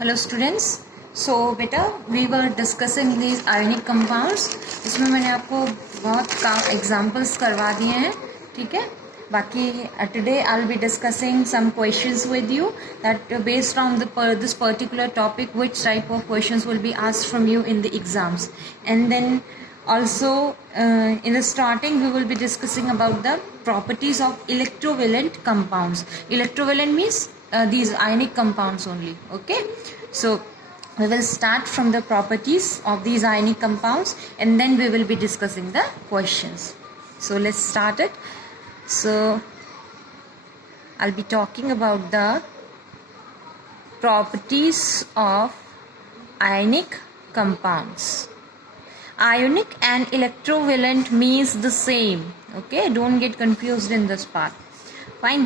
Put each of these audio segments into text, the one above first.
Hello students. So बेटा we were discussing these ionic compounds. इसमें मैंने आपको बहुत एग्जांपल्स करवा दिए हैं, ठीक है। बाकी today I will be discussing some questions with you that based on this particular topic which type of questions will be asked from you in the exams and then also in the starting we will be discussing about the properties of electrovalent compounds. Electrovalent means these ionic compounds only, okay. So we will start from the properties of these ionic compounds and then we will be discussing the questions. So let's start it. So I'll be talking about the properties of ionic compounds. Ionic and electrovalent means the same, okay, don't get confused in this part. Fine.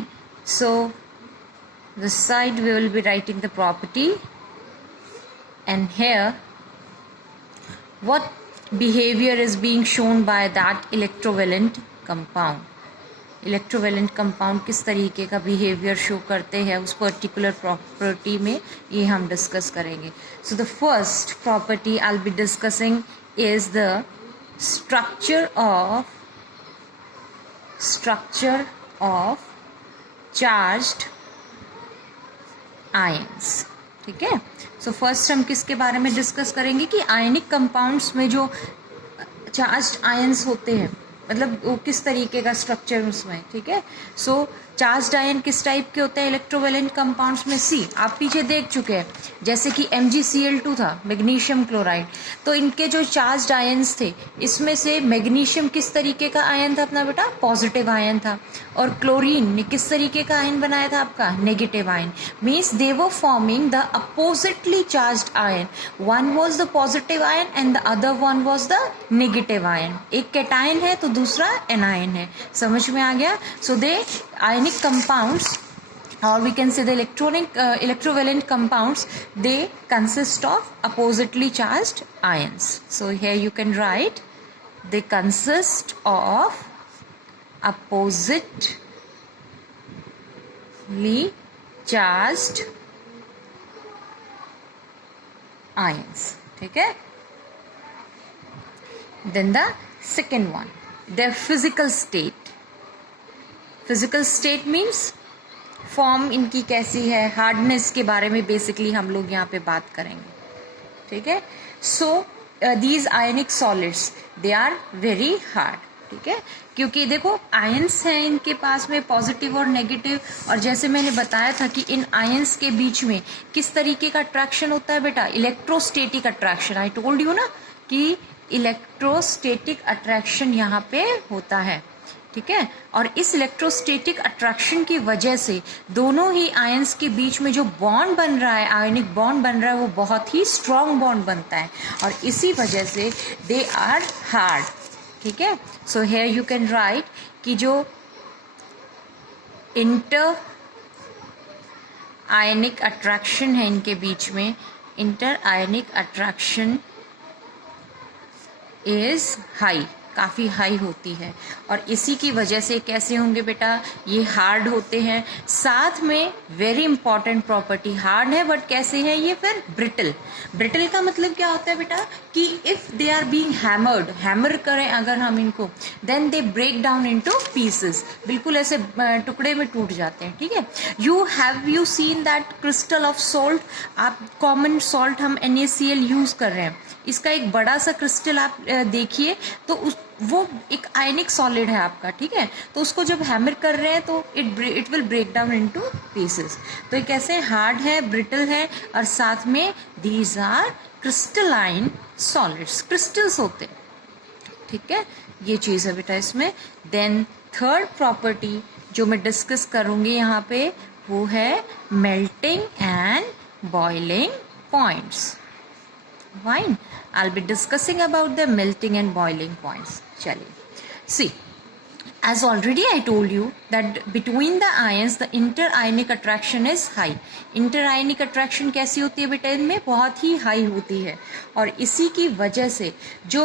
So this side we will be writing the property, and here what behavior is being shown by that electrovalent compound. Electrovalent compound किस तरीके का behaviour show करते हैं उस particular property में, ये हम discuss करेंगे. So the first property I will be discussing is the structure of charged ions. ठीक है. सो फर्स्ट हम किसके बारे में डिस्कस करेंगे कि आयनिक कंपाउंड्स में जो चार्ज्ड आयंस होते हैं, मतलब वो किस तरीके का स्ट्रक्चर उसमें, ठीक है. सो चार्ज्ड आयन किस टाइप के होते हैं इलेक्ट्रोवेलेंट कंपाउंड्स में. सी आप पीछे देख चुके हैं, जैसे कि MgCl2 था, मैग्नीशियम क्लोराइड. तो इनके जो चार्ज्ड आयन्स थे, इसमें से मैग्नीशियम किस तरीके का आयन था अपना बेटा, पॉजिटिव आयन था. और क्लोरीन ने किस तरीके का आयन बनाया था आपका, negative ion. Means they were forming the oppositely charged ion. One was the positive ion and the other one was the negative ion. एक कैटायन है तो दूसरा एनायन है. समझ में आ गया. सो दे ionic compounds, or we can say the electrovalent compounds, they consist of oppositely charged ions. So here you can write they consist of oppositely charged ions. ठीक है. Then the second one, their physical state. Physical state means form इनकी कैसी है, hardness के बारे में basically हम लोग यहाँ पे बात करेंगे. ठीक है. So these ionic solids they are very hard. ठीक है. क्योंकि देखो आयंस हैं इनके पास में पॉजिटिव और नेगेटिव, और जैसे मैंने बताया था कि इन आयंस के बीच में किस तरीके का अट्रैक्शन होता है बेटा, electrostatic attraction. I told you ना कि इलेक्ट्रोस्टेटिक अट्रैक्शन यहाँ पे होता है. ठीक है. और इस इलेक्ट्रोस्टेटिक अट्रैक्शन की वजह से दोनों ही आयंस के बीच में जो बॉन्ड बन रहा है, आयनिक बॉन्ड बन रहा है, वो बहुत ही स्ट्रॉन्ग बॉन्ड बनता है और इसी वजह से दे आर हार्ड. ठीक है. So here you can write कि जो इंटर आयनिक अट्रैक्शन है इनके बीच में, inter ionic attraction is high, काफ़ी हाई होती है. और इसी की वजह से कैसे होंगे बेटा, ये हार्ड होते हैं. साथ में वेरी इंपॉर्टेंट प्रॉपर्टी, हार्ड है बट कैसे है ये, फिर ब्रिटल. ब्रिटल का मतलब क्या होता है बेटा कि if they are being hammered, hammer करें अगर हम इनको, then they break down into pieces, बिल्कुल ऐसे टुकड़े में टूट जाते हैं. ठीक है. You seen that crystal of salt, आप कॉमन सॉल्ट हम NaCl यूज़ कर रहे हैं, इसका एक बड़ा सा क्रिस्टल आप देखिए तो वो एक आयनिक सॉलिड है आपका. ठीक है. तो उसको जब हैमर कर रहे हैं तो it will break down into pieces. तो ये कैसे हार्ड है, ब्रिटल है, और साथ में these are crystalline solids, crystals होते हैं. ठीक है. ये चीज़ है बेटा इसमें. देन थर्ड प्रॉपर्टी जो मैं डिस्कस करूँगी यहाँ पे वो है melting and boiling points. Fine. I'll be discussing about the melting and boiling points. चलिए. See, as already I told you that between the ions the interionic attraction is high. Interionic attraction कैसी होती है बेटा, इनमें बहुत ही high होती है और इसी की वजह से जो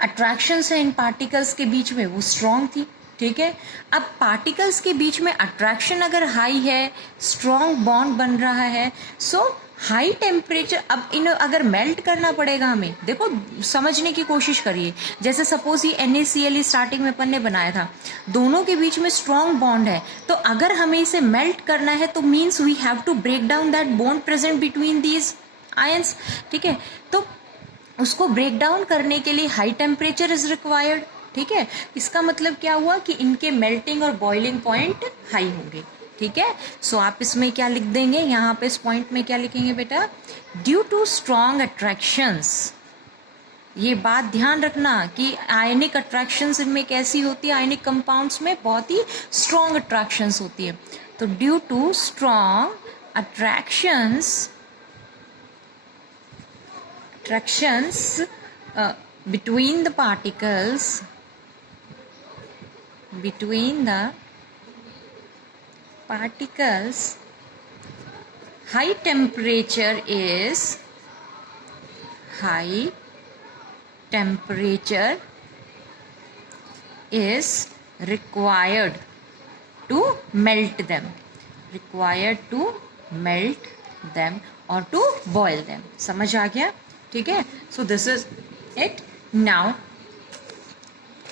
अट्रैक्शंस हैं इन पार्टिकल्स के बीच में वो स्ट्रॉन्ग थी. ठीक है. अब पार्टिकल्स के बीच में अट्रैक्शन अगर हाई है, स्ट्रॉन्ग बॉन्ड बन रहा है, सो हाई टेम्परेचर, अब इन अगर मेल्ट करना पड़ेगा हमें, देखो समझने की कोशिश करिए। जैसे सपोज ये NaCl स्टार्टिंग में अपन ने बनाया था, दोनों के बीच में स्ट्रॉन्ग बॉन्ड है, तो अगर हमें इसे मेल्ट करना है तो means we have to break down that bond present between these ions, ठीक है। तो उसको ब्रेक डाउन करने के लिए हाई टेम्परेचर इज रिक्वायर्ड, ठीक है। इसका मतलब क्या हुआ कि इनके मेल्टिंग और बॉइलिंग पॉइंट हाई होंगे, ठीक है। सो आप इसमें क्या लिख देंगे, यहाँ पे इस पॉइंट में क्या लिखेंगे बेटा, ड्यू टू स्ट्रॉन्ग अट्रैक्शंस। ये बात ध्यान रखना कि आयनिक अट्रैक्शंस इनमें कैसी होती है, आयनिक कंपाउंड्स में बहुत ही स्ट्रॉन्ग अट्रैक्शंस होती है। तो due to strong attractions between the particles, high temperature is required to melt them or to boil them। समझ आ गया, ठीक है। सो this is it. Now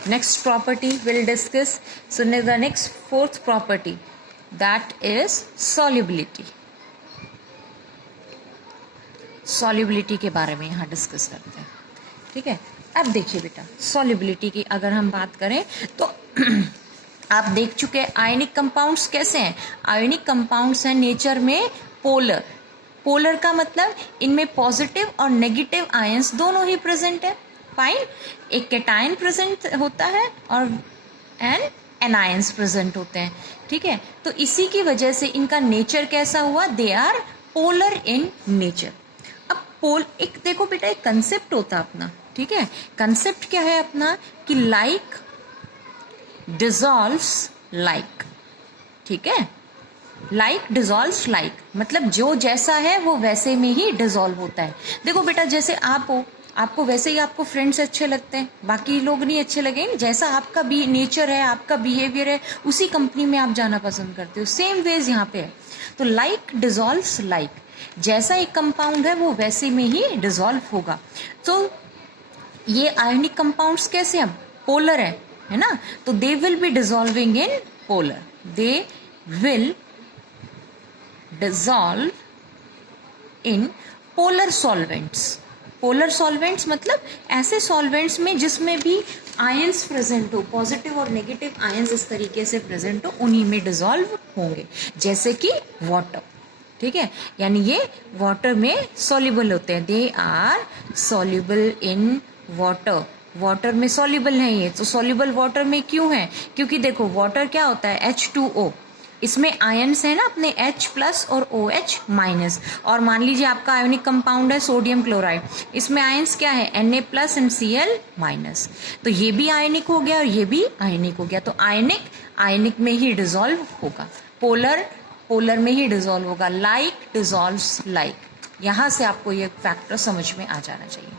next property will discuss. So the next fourth property that is solubility. Solubility के बारे में यहाँ discuss करते हैं, ठीक है। अब देखिए बेटा, सॉल्युबिलिटी की अगर हम बात करें तो आप देख चुके हैं आयनिक कंपाउंड्स कैसे हैं। आयनिक कंपाउंड्स हैं नेचर में पोलर। पोलर का मतलब इनमें पॉजिटिव और नेगेटिव आयंस दोनों ही प्रेजेंट है। फाइन, एक कैटायन प्रेजेंट होता है और एनायंस प्रेजेंट होते हैं, ठीक है। तो इसी की वजह से इनका नेचर कैसा हुआ, they are polar in nature. अब एक देखो बेटा, एक कंसेप्ट होता है अपना, ठीक है। कंसेप्ट क्या है अपना कि लाइक डिसॉल्व्स लाइक, ठीक है। लाइक डिसॉल्व्स लाइक मतलब जो जैसा है वो वैसे में ही डिसॉल्व होता है। देखो बेटा, जैसे आप हो, आपको वैसे ही आपको फ्रेंड्स अच्छे लगते हैं, बाकी लोग नहीं अच्छे लगेंगे। जैसा आपका भी नेचर है, आपका बिहेवियर है, उसी कंपनी में आप जाना पसंद करते हो। सेम वेज यहाँ पे है। तो लाइक डिसॉल्व्स लाइक, जैसा एक कंपाउंड है वो वैसे में ही डिसॉल्व होगा। तो ये आयनिक कंपाउंड्स कैसे हैं, पोलर है ना। तो they will be dissolving in polar, they will dissolve in polar solvents. Polar solvents मतलब ऐसे सॉल्वेंट्स में जिसमें भी आयंस प्रेजेंट हो, पॉजिटिव और नेगेटिव आयंस इस तरीके से प्रेजेंट हो, उन्हीं में डिसॉल्व होंगे, जैसे कि वाटर, ठीक है। यानी ये वाटर में सॉल्युबल होते हैं, they are soluble in water. Water में सॉल्युबल है ये, तो सॉल्युबल वाटर में क्यों है, क्योंकि देखो वाटर क्या होता है, H2O, इसमें आयंस है ना अपने H प्लस और OH माइनस। और मान लीजिए आपका आयोनिक कंपाउंड है सोडियम क्लोराइड, इसमें आयंस क्या है Na plus and Cl minus. तो ये भी आयनिक हो गया और ये भी आयनिक हो गया। तो आयनिक में ही डिसॉल्व होगा, पोलर में ही डिसॉल्व होगा। लाइक डिसॉल्व्स लाइक, यहाँ से आपको ये फैक्टर समझ में आ जाना चाहिए।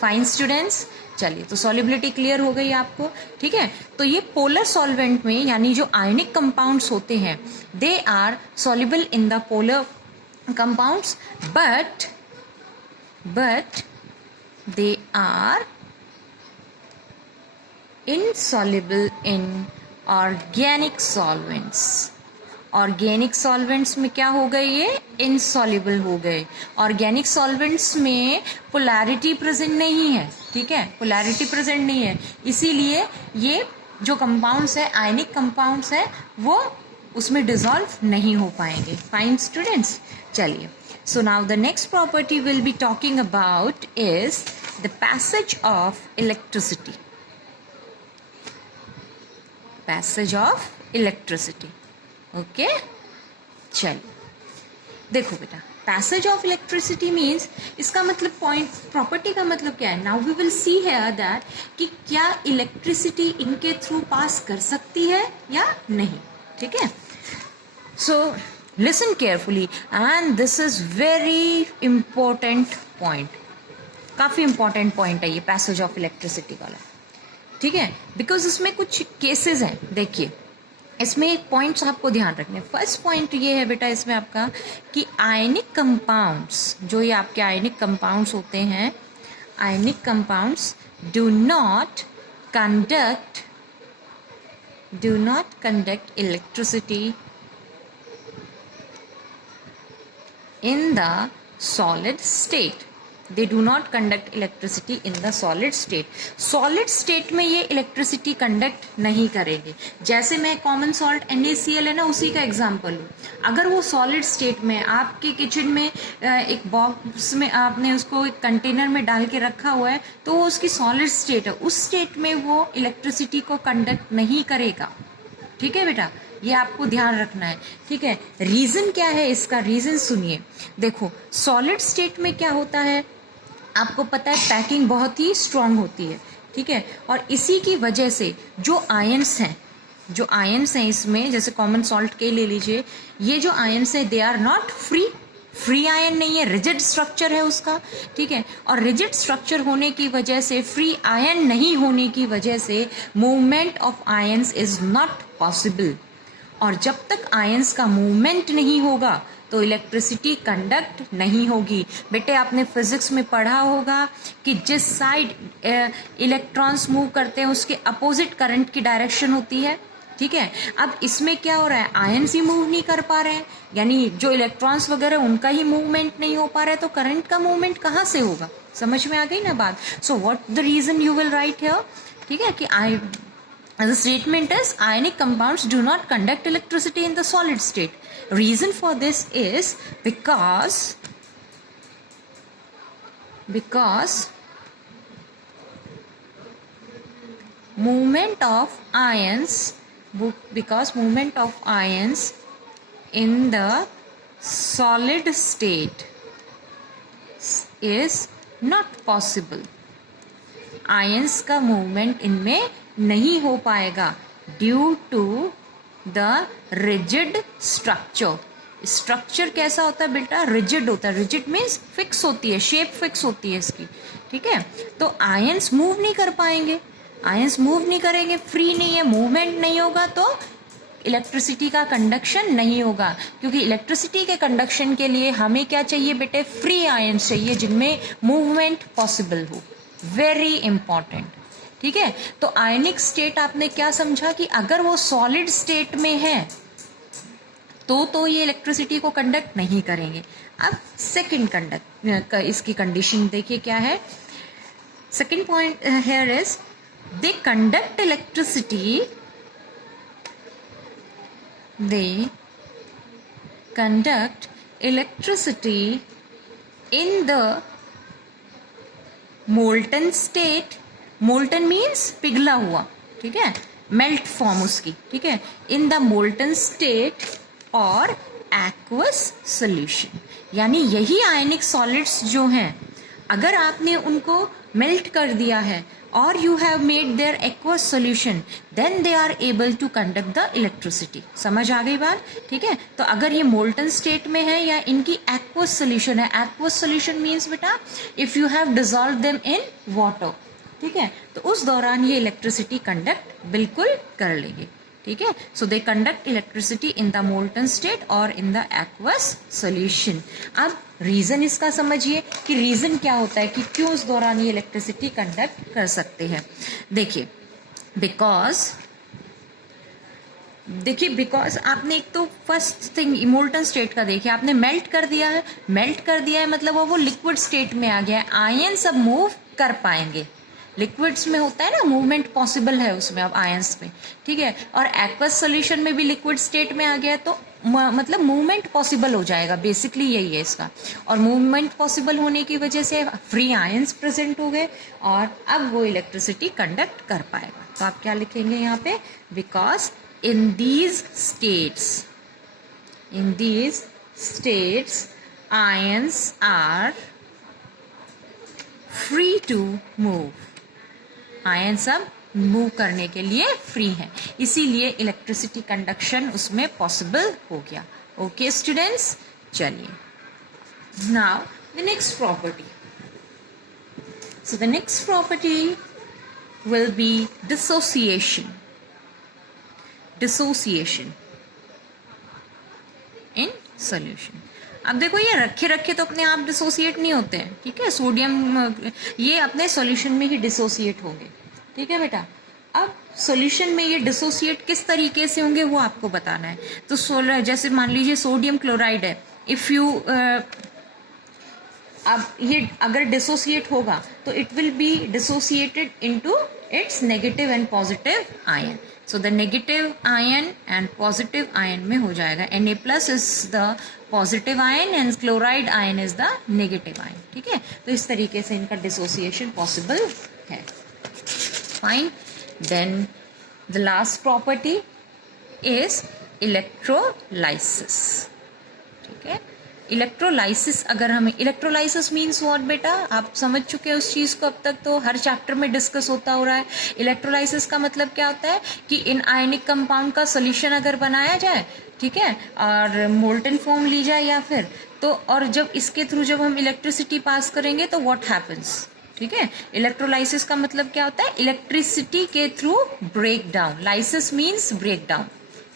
फाइन स्टूडेंट्स, चलिए तो सॉल्युबिलिटी क्लियर हो गई आपको, ठीक है। तो ये पोलर सॉल्वेंट में यानी जो आयनिक कंपाउंड्स होते हैं, they are soluble in the polar compounds but they are insoluble in organic solvents. Organic solvents में क्या हो गए, ये इनसॉल्युबल हो गए। ऑर्गेनिक सॉल्वेंट्स में पोलैरिटी प्रेजेंट नहीं है, ठीक है, पोलैरिटी प्रेजेंट नहीं है, इसीलिए ये जो कंपाउंड्स है, आयनिक कंपाउंड्स है, वो उसमें डिसॉल्व नहीं हो पाएंगे। फाइन स्टूडेंट्स, चलिए। So now the next property will be talking about is the passage of electricity. Passage of electricity, okay. चलिए देखो बेटा, पैसेज ऑफ इलेक्ट्रिसिटी मीन्स, इसका मतलब पॉइंट, प्रॉपर्टी का मतलब क्या है। Now we will see here that कि क्या इलेक्ट्रिसिटी इनके थ्रू पास कर सकती है या नहीं, ठीक है। So listen carefully and this is very important point, काफ़ी इंपॉर्टेंट पॉइंट है ये पैसेज ऑफ इलेक्ट्रिसिटी वाला, ठीक है। बिकॉज इसमें कुछ केसेस हैं, देखिए इसमें एक पॉइंट्स आपको ध्यान रखने। फर्स्ट पॉइंट ये है बेटा इसमें आपका कि आयनिक कंपाउंड्स, जो ये आपके आयनिक कंपाउंड्स होते हैं, ionic compounds do not conduct electricity in the solid state. They do not conduct electricity in the solid state. Solid state में ये इलेक्ट्रिसिटी कंडक्ट नहीं करेंगे। जैसे मैं कॉमन सॉल्ट NaCl है ना, उसी का एग्जांपल लूँ। अगर वो सॉलिड स्टेट में आपके किचन में एक बॉक्स में आपने उसको एक कंटेनर में डाल के रखा हुआ है, तो वो उसकी सॉलिड स्टेट है, उस स्टेट में वो इलेक्ट्रिसिटी को कंडक्ट नहीं करेगा। ठीक है बेटा, ये आपको ध्यान रखना है। ठीक है, रीज़न क्या है इसका, रीज़न सुनिए। देखो सॉलिड स्टेट में क्या होता है, आपको पता है पैकिंग बहुत ही स्ट्रांग होती है। ठीक है, और इसी की वजह से जो आयंस हैं इसमें, जैसे कॉमन सॉल्ट के ले लीजिए, ये जो आयंस है they are not free ion नहीं है, रिजिड स्ट्रक्चर है उसका। ठीक है, और रिजिड स्ट्रक्चर होने की वजह से, फ्री आयन नहीं होने की वजह से movement of ions is not possible. और जब तक आयंस का मूवमेंट नहीं होगा तो इलेक्ट्रिसिटी कंडक्ट नहीं होगी। बेटे आपने फिजिक्स में पढ़ा होगा कि जिस साइड इलेक्ट्रॉन्स मूव करते हैं उसके अपोजिट करंट की डायरेक्शन होती है। ठीक है, अब इसमें क्या हो रहा है, आयंस ही मूव नहीं कर पा रहे हैं, यानी जो इलेक्ट्रॉन्स वगैरह उनका ही मूवमेंट नहीं हो पा रहा है, तो करंट का मूवमेंट कहाँ से होगा। समझ में आ गई ना बात। So what the reason you will write here. ठीक है, कि the statement is ionic compounds do not conduct electricity in the solid state. Reason for this is because movement of ions in the solid state is not possible. Ions का movement इनमें नहीं हो पाएगा due to the rigid structure कैसा होता है बेटा, rigid होता है। रिजिड मीन्स फिक्स होती है, शेप फिक्स होती है इसकी। ठीक है, तो आयंस मूव नहीं कर पाएंगे, आयंस मूव नहीं करेंगे, फ्री नहीं है, मूवमेंट नहीं होगा, तो इलेक्ट्रिसिटी का कंडक्शन नहीं होगा। क्योंकि इलेक्ट्रिसिटी के कंडक्शन के लिए हमें क्या चाहिए बेटे, फ्री आयंस चाहिए जिनमें मूवमेंट पॉसिबल हो। Very important. ठीक है, तो आयनिक स्टेट आपने क्या समझा कि अगर वो सॉलिड स्टेट में है तो ये इलेक्ट्रिसिटी को कंडक्ट नहीं करेंगे। अब सेकंड इसकी कंडीशन देखिए क्या है। Second point here is they conduct electricity in the molten state. Molten means पिघला हुआ, ठीक है, मेल्ट फॉर्म उसकी। ठीक है, इन द मोल्टन स्टेट और एक्वस सोल्यूशन, यानी यही आयनिक सॉलिड्स जो हैं, अगर आपने उनको मेल्ट कर दिया है और you have made their aqueous solution, then they are able to conduct the electricity. समझ आ गई बात। ठीक है, तो अगर ये मोल्टन स्टेट में है या इनकी एक्वस सोल्यूशन है, एक्वस सोल्यूशन मीन्स बेटा if you have dissolve them in water, ठीक है, तो उस दौरान ये इलेक्ट्रिसिटी कंडक्ट बिल्कुल कर लेंगे। ठीक है, so they conduct electricity in the molten state और इन द एक्वस सोल्यूशन। अब रीजन इसका समझिए कि रीजन क्या होता है कि क्यों उस दौरान ये इलेक्ट्रिसिटी कंडक्ट कर सकते हैं। देखिए बिकॉज आपने एक तो फर्स्ट थिंग मोल्टन स्टेट का देखिए, आपने मेल्ट कर दिया है मतलब वो लिक्विड स्टेट में आ गया है, आयन सब मूव कर पाएंगे। लिक्विड्स में होता है ना मूवमेंट पॉसिबल है उसमें, अब आयंस में। ठीक है, और एक्वस सोल्यूशन में भी लिक्विड स्टेट में आ गया तो मतलब मूवमेंट पॉसिबल हो जाएगा, बेसिकली यही है इसका। और मूवमेंट पॉसिबल होने की वजह से फ्री आयंस प्रेजेंट हो गए और अब वो इलेक्ट्रिसिटी कंडक्ट कर पाएगा। तो आप क्या लिखेंगे यहाँ पे, because in these states ions are free to move. Ion सब मूव करने के लिए फ्री है, इसीलिए इलेक्ट्रिसिटी कंडक्शन उसमें पॉसिबल हो गया। ओके स्टूडेंट्स, चलिए now the next property. So the next property will be dissociation. Dissociation in solution. अब देखो ये रखे रखे तो अपने आप डिसोसिएट नहीं होते हैं, ठीक है, सोडियम ये अपने सॉल्यूशन में ही डिसोसिएट होंगे, ठीक है बेटा। अब सॉल्यूशन में ये डिसोसिएट किस तरीके से होंगे वो आपको बताना है। तो जैसे मान लीजिए सोडियम क्लोराइड है, इफ़ यू अब ये अगर डिसोसिएट होगा तो it will be dissociated into its negative and positive ion. So the negative ion and positive ion में हो जाएगा Na+ is the positive ion and chloride ion is the negative ion, ठीक है। तो इस तरीके से इनका डिसोसिएशन पॉसिबल है। Fine. Then the last property is electrolysis, ठीक है। इलेक्ट्रोलाइसिस, अगर हमें इलेक्ट्रोलाइसिस मीन्स व्हाट बेटा, आप समझ चुके हैं उस चीज़ को, अब तक तो हर चैप्टर में डिस्कस होता हो रहा है। इलेक्ट्रोलाइसिस का मतलब क्या होता है कि इन आयनिक कंपाउंड का सोल्यूशन अगर बनाया जाए, ठीक है, और मोल्टन फॉर्म ली जाए या फिर तो, और जब इसके थ्रू जब हम इलेक्ट्रिसिटी पास करेंगे तो व्हाट हैपन्स, ठीक है। इलेक्ट्रोलाइसिस का मतलब क्या होता है, इलेक्ट्रिसिटी के through break down. Lysis means break down,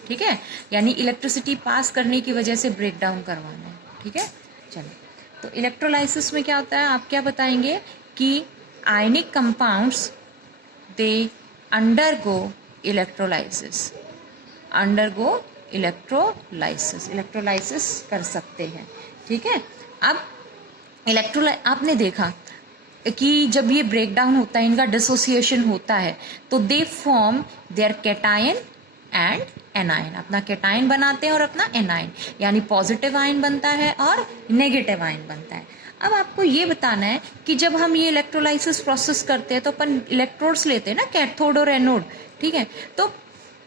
ठीक है, यानी इलेक्ट्रिसिटी पास करने की वजह से ब्रेक डाउन करवाना है, ठीक है। चलो, तो इलेक्ट्रोलाइसिस में क्या होता है, आप क्या बताएंगे कि ionic compounds they undergo electrolysis, undergo electrolysis कर सकते हैं, ठीक है। अब आपने देखा कि जब ये ब्रेक डाउन होता है, इनका डिसोसिएशन होता है, तो they form their cation and anion, अपना कैटायन बनाते हैं और अपना एनायन, यानी पॉजिटिव आयन बनता है और नेगेटिव आयन बनता है। अब आपको ये बताना है कि जब हम ये इलेक्ट्रोलाइसिस प्रोसेस करते हैं तो अपन इलेक्ट्रोड्स लेते हैं ना, कैथोड और एनोड, ठीक है। तो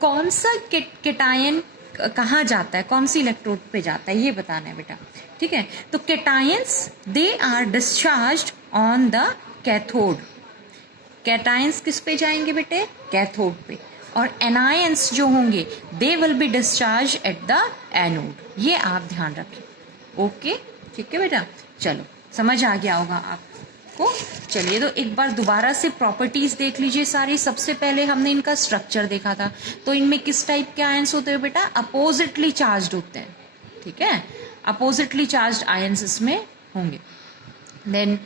कौन सा कैटायन कहाँ जाता है, कौन सी इलेक्ट्रोड पे जाता है, ये बताना है बेटा, ठीक है। तो cations they are discharged on the cathode, cations किस पे जाएंगे बेटे, कैथोड पे, और एनायंस जो होंगे they will be discharge at the anode, ये आप ध्यान रखें, ओके, ठीक है बेटा। चलो, समझ आ गया होगा आपको। चलिए, तो एक बार दोबारा से प्रॉपर्टीज देख लीजिए सारी। सबसे पहले हमने इनका स्ट्रक्चर देखा था, तो इनमें किस टाइप के आयंस होते हैं बेटा, अपोजिटली चार्ज्ड होते हैं, ठीक है, अपोजिटली चार्ज्ड आयंस इसमें होंगे। देन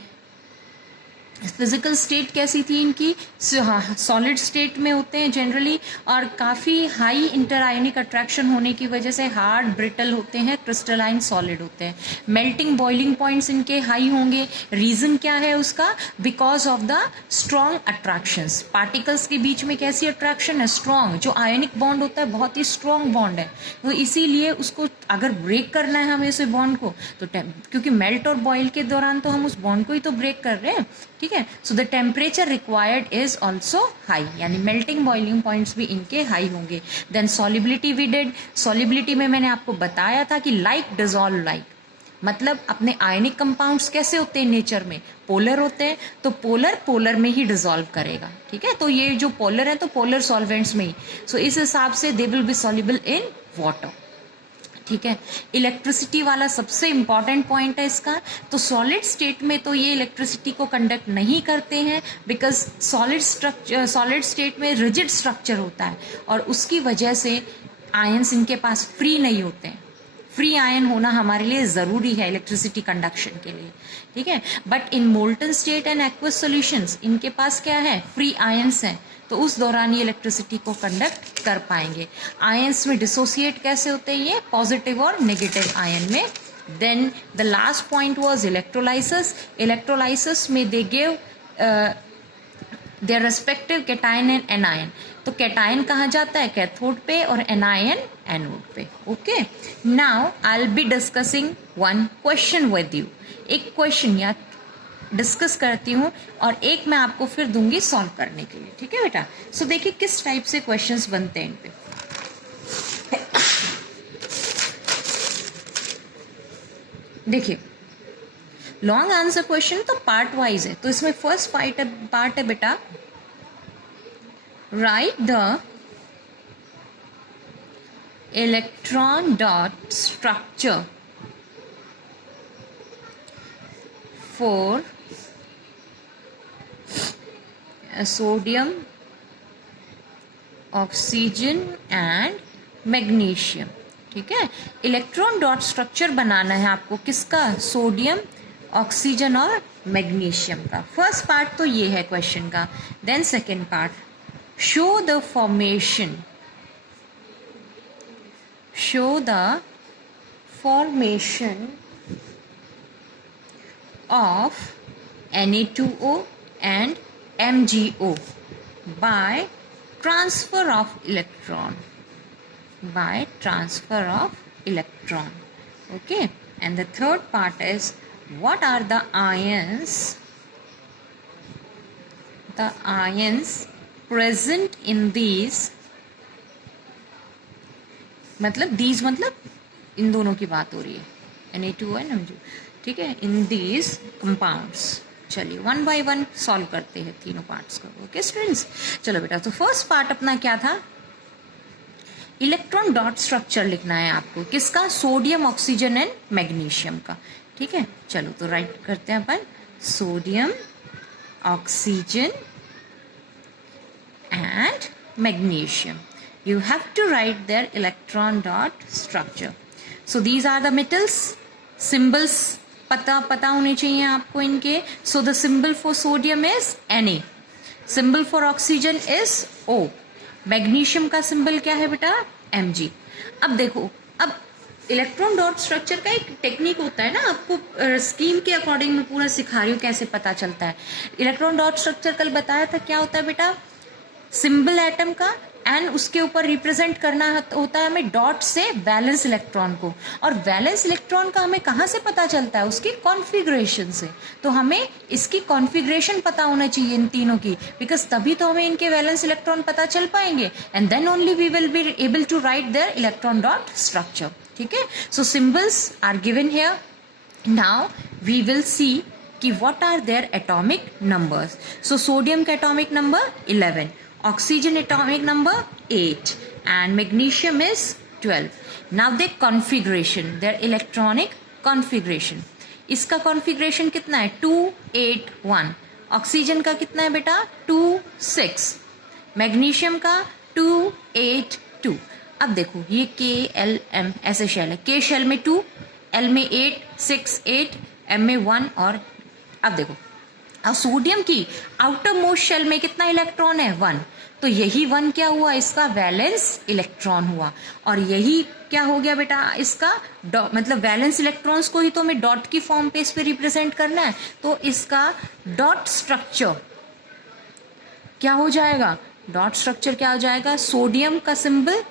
फिजिकल स्टेट कैसी थी इनकी, सॉलिड स्टेट में होते हैं जनरली, और काफ़ी हाई इंटरआयनिक अट्रैक्शन होने की वजह से हार्ड ब्रिटल होते हैं, क्रिस्टलाइन सॉलिड होते हैं। मेल्टिंग बॉइलिंग पॉइंट्स इनके हाई होंगे। रीज़न क्या है उसका, because of the strong attractions, particles के बीच में कैसी अट्रैक्शन है, स्ट्रॉन्ग, जो आयनिक बॉन्ड होता है बहुत ही स्ट्रॉन्ग बॉन्ड है, तो इसीलिए उसको अगर ब्रेक करना है हमें उस बॉन्ड को, तो क्योंकि मेल्ट और बॉयल के दौरान तो हम उस बॉन्ड को ही तो ब्रेक कर रहे हैं, ठीक है। So the temperature required is also high, यानी मेल्टिंग बॉइलिंग पॉइंट्स भी इनके हाई होंगे। Then solubility we did, solubility में मैंने आपको बताया था कि लाइक डिजॉल्व लाइक, मतलब अपने आयनिक कंपाउंड्स कैसे होते हैं नेचर में, पोलर होते हैं, तो पोलर पोलर में ही डिजॉल्व करेगा, ठीक है। तो ये जो पोलर है तो पोलर सॉल्वेंट्स में ही, सो इस हिसाब से they will be soluble in water, ठीक है। इलेक्ट्रिसिटी वाला सबसे इंपॉर्टेंट पॉइंट है इसका, तो सॉलिड स्टेट में तो ये इलेक्ट्रिसिटी को कंडक्ट नहीं करते हैं, बिकॉज सॉलिड स्टेट में रिजिड स्ट्रक्चर होता है और उसकी वजह से आयंस इनके पास फ्री नहीं होते हैं। फ्री आयन होना हमारे लिए ज़रूरी है इलेक्ट्रिसिटी कंडक्शन के लिए, ठीक है। But in molten state and aqueous solutions इनके पास क्या है, फ्री आयंस हैं, तो उस दौरान ये इलेक्ट्रिसिटी को कंडक्ट कर पाएंगे। आयंस में डिसोसिएट कैसे होते हैं ये, पॉजिटिव और नेगेटिव आयन में। Then the last point was electrolysis. Electrolysis में they give their respective cation and anion, तो कैटायन कहाँ जाता है, कैथोड पे, और एनायन एनोड पे, okay. Now I will be discussing one question with you, एक क्वेश्चन या डिस्कस करती हूँ और एक मैं आपको फिर दूंगी सॉल्व करने के लिए, ठीक है बेटा। सो देखिए किस टाइप से क्वेश्चंस बनते हैं इन पे। देखिए, लॉन्ग आंसर क्वेश्चन तो पार्ट वाइज है, तो इसमें फर्स्ट पार्ट है बेटा, write the electron dot structure for sodium oxygen and magnesium. ठीक है, इलेक्ट्रॉन डॉट स्ट्रक्चर बनाना है आपको किसका, सोडियम, ऑक्सीजन और मैग्नीशियम का। फर्स्ट पार्ट तो ये है क्वेश्चन का। Then second part, show the formation of Na2O and MgO by transfer of electron. Okay, and the third part is, what are the ions present in these, मतलब इन दोनों की बात हो रही है, Na2O and MgO। ठीक है, इन दीज कंपाउंड्स। चलिए वन बाय वन सॉल्व करते हैं तीनों पार्ट्स को। ओके स्टूडेंट्स, चलो बेटा, तो फर्स्ट पार्ट अपना क्या था, इलेक्ट्रॉन डॉट स्ट्रक्चर लिखना है आपको किसका, सोडियम, ऑक्सीजन एंड मैग्नीशियम का। ठीक है, चलो तो राइट करते हैं अपन, sodium, oxygen and magnesium. You have to write their electron dot structure. So these are the metals. Symbols पता होने चाहिए आपको इनके। So the symbol for sodium is Na. Symbol for oxygen is O. Magnesium का symbol क्या है बेटा, Mg। अब देखो, अब इलेक्ट्रॉन डॉट स्ट्रक्चर का एक टेक्निक होता है ना, आपको स्कीम के अकॉर्डिंग में पूरा सिखा रही हूँ कैसे पता चलता है। इलेक्ट्रॉन डॉट स्ट्रक्चर कल बताया था क्या होता है बेटा, सिंबल एटम का एंड उसके ऊपर रिप्रेजेंट करना होता है हमें डॉट से वैलेंस इलेक्ट्रॉन को। और वैलेंस इलेक्ट्रॉन का हमें कहाँ से पता चलता है, उसकी कॉन्फ़िगरेशन से। तो हमें इसकी कॉन्फ़िगरेशन पता होना चाहिए इन तीनों की, बिकॉज तभी तो हमें इनके वैलेंस इलेक्ट्रॉन पता चल पाएंगे, and then only we will be able to write their electron dot structure. ठीक है, so symbols are given here. Now we will see कि what are their atomic numbers. So sodium का atomic number 11, oxygen atomic number 8 and magnesium is 12. Now their configuration, their electronic configuration, इसका configuration कितना है 281, oxygen का कितना है बेटा 26, magnesium का 282। अब देखो ये KLM ऐसे शेल है, K शेल में 2, L में 8, 6, 8, M में 1 और अब देखो अब सोडियम की आउटर मोस्ट शेल में कितना इलेक्ट्रॉन है 1, तो यही 1 क्या हुआ, इसका वैलेंस इलेक्ट्रॉन हुआ। और यही क्या हो गया बेटा इसका मतलब वैलेंस इलेक्ट्रॉन्स को ही तो हमें डॉट की फॉर्म पे इस पे रिप्रेजेंट करना है, तो इसका डॉट स्ट्रक्चर क्या हो जाएगा, डॉट स्ट्रक्चर क्या हो जाएगा, सोडियम का सिंबल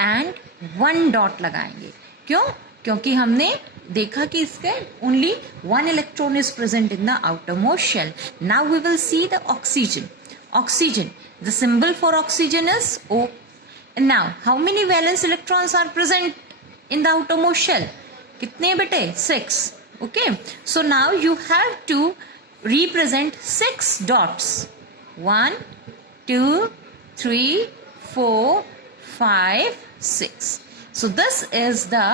एंड 1 डॉट लगाएंगे। क्यों, क्योंकि हमने देखा कि इसके only 1 electron is present in the outermost shell. Now we will see the oxygen. Oxygen, the symbol for oxygen is O. And now how many valence electrons are present in the outermost shell? कितने बेटे 6. Okay, so now you have to represent 6 dots. 1 2 3 4 5 6. So this is the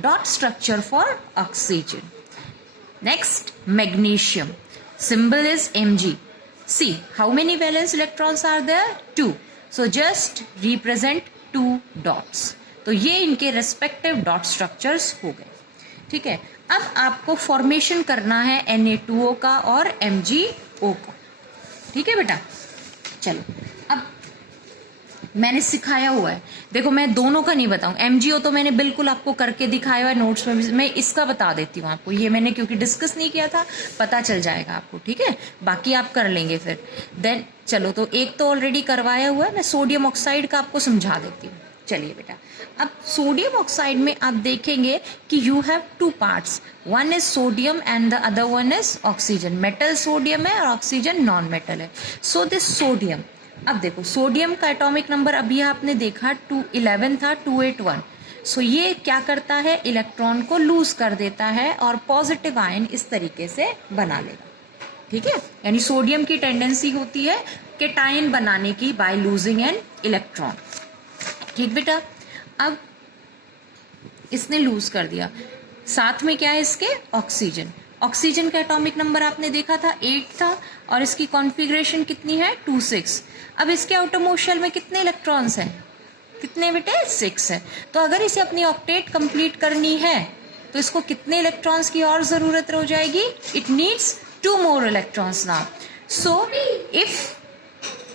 dot structure for oxygen. Next, magnesium. Symbol is Mg. See, how many valence electrons are there? 2. So just represent 2 dots. तो ये इनके respective dot structures हो गए। ठीक है, अब आपको formation करना है Na2O का और MgO का। ठीक है बेटा, चलो अब मैंने सिखाया हुआ है, देखो मैं दोनों का नहीं बताऊं, MgO तो मैंने बिल्कुल आपको करके दिखाया हुआ है नोट्स में, मैं इसका बता देती हूँ आपको, ये मैंने क्योंकि डिस्कस नहीं किया था, पता चल जाएगा आपको। ठीक है, बाकी आप कर लेंगे फिर। देन चलो, तो एक तो ऑलरेडी करवाया हुआ है, मैं सोडियम ऑक्साइड का आपको समझा देती हूँ। चलिए बेटा, अब सोडियम ऑक्साइड में आप देखेंगे कि you have 2 parts, one is sodium and the other one is oxygen. Metal sodium है और ऑक्सीजन नॉन मेटल है। सो दिस सोडियम, अब देखो सोडियम का एटॉमिक नंबर अभी आपने देखा 11 था, 281। सो ये क्या करता है, इलेक्ट्रॉन को लूज कर देता है और पॉजिटिव आयन इस तरीके से बना लेगा। ठीक है, यानी सोडियम की टेंडेंसी होती है केटायन बनाने की बाय लूजिंग एन इलेक्ट्रॉन। ठीक बेटा, अब इसने लूज कर दिया, साथ में क्या है इसके ऑक्सीजन, ऑक्सीजन का एटॉमिक नंबर आपने देखा था 8 था और इसकी कॉन्फ़िगरेशन कितनी है 2 6। अब इसके आउटरमोस्ट शेल में कितने इलेक्ट्रॉन्स हैं, कितने बेटे 6 है। तो अगर इसे अपनी ऑक्टेट कंप्लीट करनी है तो इसको कितने इलेक्ट्रॉन्स की और ज़रूरत हो जाएगी, it needs 2 more electrons now. So if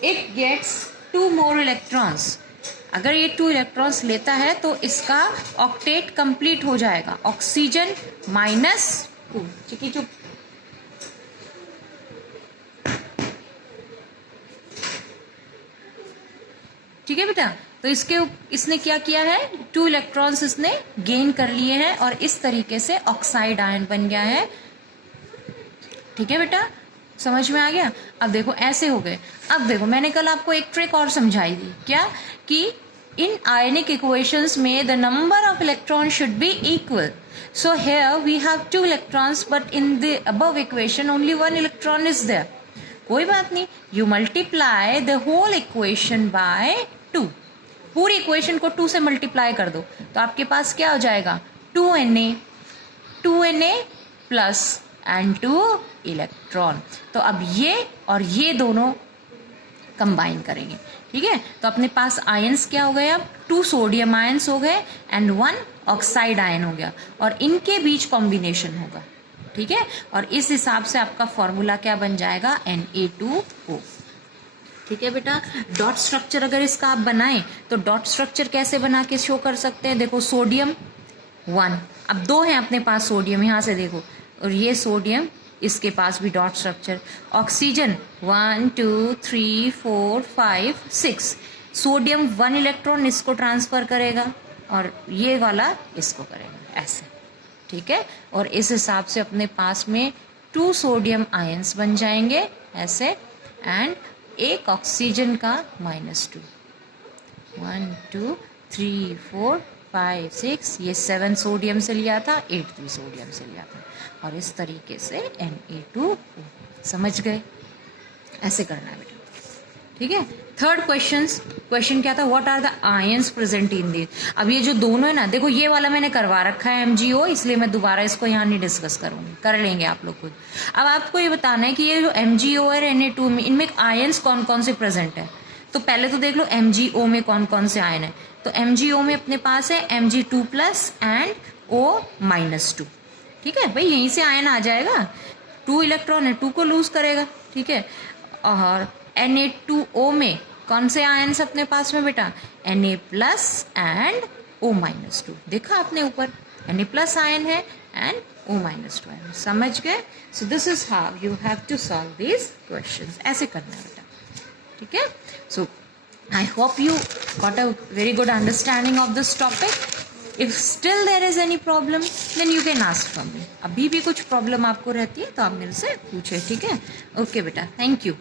it gets 2 more electrons, अगर ये 2 इलेक्ट्रॉन्स लेता है तो इसका ऑक्टेट कंप्लीट हो जाएगा। ऑक्सीजन -2, चिकी चुप, ठीक है बेटा। तो इसने क्या किया है, 2 इलेक्ट्रॉन्स इसने गेन कर लिए हैं और इस तरीके से ऑक्साइड आयन बन गया है। ठीक है बेटा, समझ में आ गया। अब देखो ऐसे हो गए। अब देखो मैंने कल आपको एक ट्रिक और समझाई थी, क्या कि इन आयनिक इक्वेशंस में the number of electron should be equal. So here we have 2 electrons but in the above equation only 1 electron is there. कोई बात नहीं, you multiply the whole equation by 2। पूरी इक्वेशन को 2 से मल्टीप्लाई कर दो तो आपके पास क्या हो जाएगा, 2Na प्लस एंड 2 इलेक्ट्रॉन। तो अब ये और ये दोनों कंबाइन करेंगे, ठीक है। तो अपने पास आयंस क्या हो गए, अब 2 सोडियम आयंस हो गए एंड 1 ऑक्साइड आयन हो गया और इनके बीच कॉम्बिनेशन होगा, ठीक है। और इस हिसाब से आपका फॉर्मूला क्या बन जाएगा, Na2O। ठीक है बेटा। डॉट स्ट्रक्चर अगर इसका आप बनाएं तो डॉट स्ट्रक्चर कैसे बना के शो कर सकते हैं, देखो सोडियम 1, अब 2 हैं अपने पास सोडियम, यहाँ से देखो, और ये सोडियम, इसके पास भी dot structure. Oxygen 1 2 3 4 5 6, sodium 1 electron इसको ट्रांसफर करेगा और ये वाला इसको करेगा, ऐसे, ठीक है। और इस हिसाब से अपने पास में 2 सोडियम आयंस बन जाएंगे ऐसे, एंड एक ऑक्सीजन का -2, 1 2 3 4 5 6, ये 7 सोडियम से लिया था, 8 भी सोडियम से लिया था, और इस तरीके से Na2O। समझ गए, ऐसे करना है बेटा, ठीक है। थर्ड क्वेश्चन क्या था, what are the ions present in the. अब ये जो दोनों है ना, देखो ये वाला मैंने करवा रखा है MgO, इसलिए मैं दोबारा इसको यहाँ नहीं डिस्कस करूँगी, कर लेंगे आप लोग खुद। अब आपको ये बताना है कि ये जो MgO और Na2 में, इनमें आयंस कौन कौन से प्रेजेंट है। तो पहले तो देख लो MgO में कौन कौन से आयन है। तो MgO में अपने पास है Mg2+ एंड O-2, ठीक है भाई, यहीं से आयन आ जाएगा। 2 इलेक्ट्रॉन है, 2 को लूज करेगा, ठीक है। और Na2O में कौन से आयन्स अपने पास में बेटा, Na+ एंड O-2, देखा आपने ऊपर, Na+ आयन है एंड O-2 आयन, समझ गए। So this is how you have to solve these questions, ऐसे करना है बेटा, ठीक है। सो I hope you got a very good understanding of this topic. If still there is any problem, then you can ask from me. अभी भी कुछ problem आपको रहती है तो आप मेरे से पूछे, ठीक है। ओके बेटा, थैंक यू।